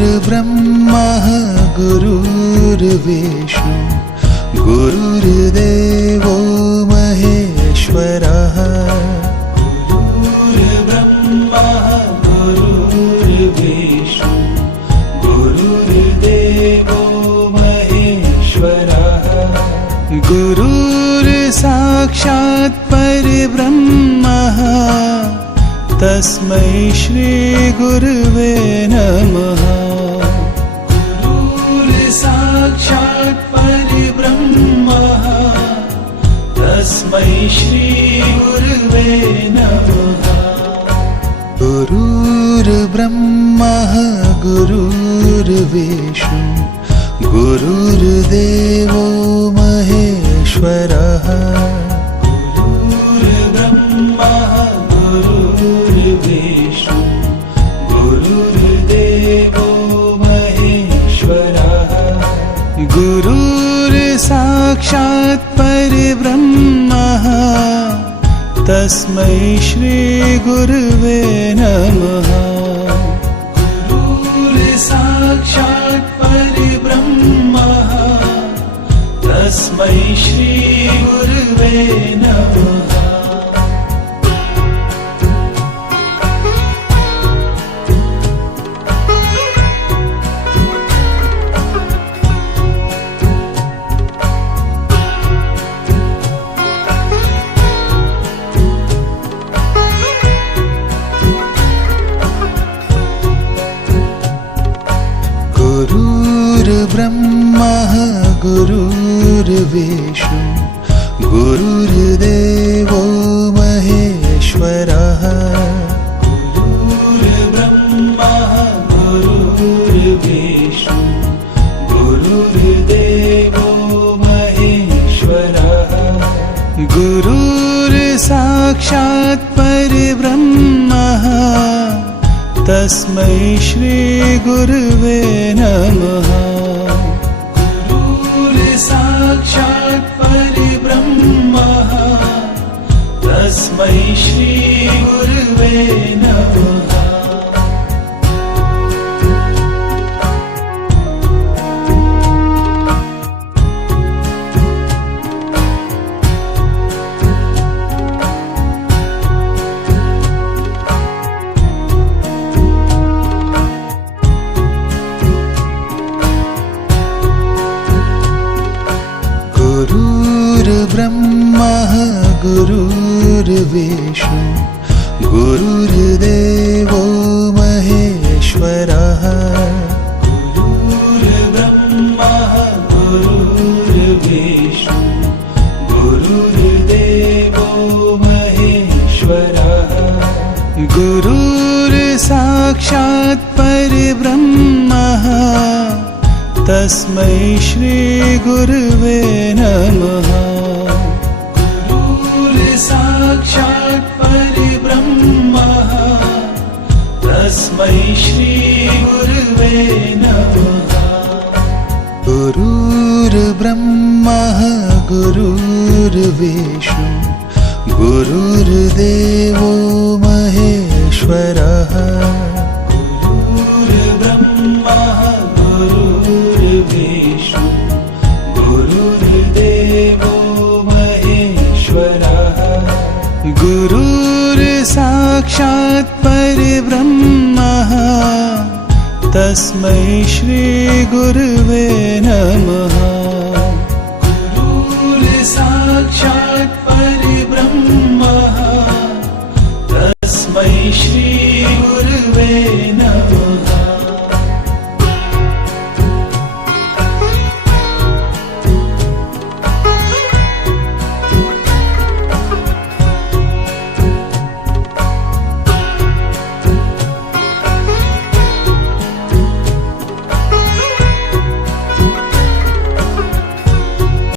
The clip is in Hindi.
गुरुर्ब्रह्मा गुरुर्विष्णु गुरुर्देवो महेश्वरः। गुरुर्ब्रह्मा गुरुर्विष्णु गुरुर्देवो महेश्वरः। गुरुर्साक्षात् परब्रह्मः तस्मै श्री गुरुवे नमः। गुरुर्साक्षात् परब्रह्मः तस्मै श्री गुरुवे नमः। गुरुर्ब्रह्मा गुरुर्विष्णु गुरुर्देवो महेश्वरः। गुरुर्ब्रह्मा गुरुर्विष्णु गुरुर्देवो महेश्वरः। गुरुर्साक्षात् परब्रह्मः तस्मै श्री गुरुवे नमः। गुरुर्साक्षात् परब्रह्मः तस्मै श्री गुरुवे नमः। गुरुर्ब्रह्मा गुरुर्विष्णु गुरुर्देवो महेश्वरः। गुरुर्ब्रह्मा गुरुर्विष्णु गुरुर्देवो महेश्वरः। गुरुर्साक्षात् परब्रह्मः तस्मै श्री गुरुवे नमः। गुरुर्साक्षात् परब्रह्मः तस्मै श्री गुरुवे नमः। गुरुर्ब्रह्मा गुरुर्विष्णु गुरुर्देवो महेश्वरः। गुरुर्ब्रह्मा गुरुर्विष्णु गुरुर्देवो महेश्वरः। गुरुर्साक्षात् परब्रह्मः तस्मै श्री गुरुवे नमः। गुरुर्साक्षात् परब्रह्मः तस्मै श्री गुरुवे नमः। गुरुर्ब्रह्मा गुरुर्विष्णु गुरुर्देवो महेश्वरः। गुरुर्ब्रह्मा गुरुर्विष्णु गुरुर्देवो महेश्वरः। गुरुर्साक्षात् परब्रह्मः तस्मै श्री गुरुवे नमः।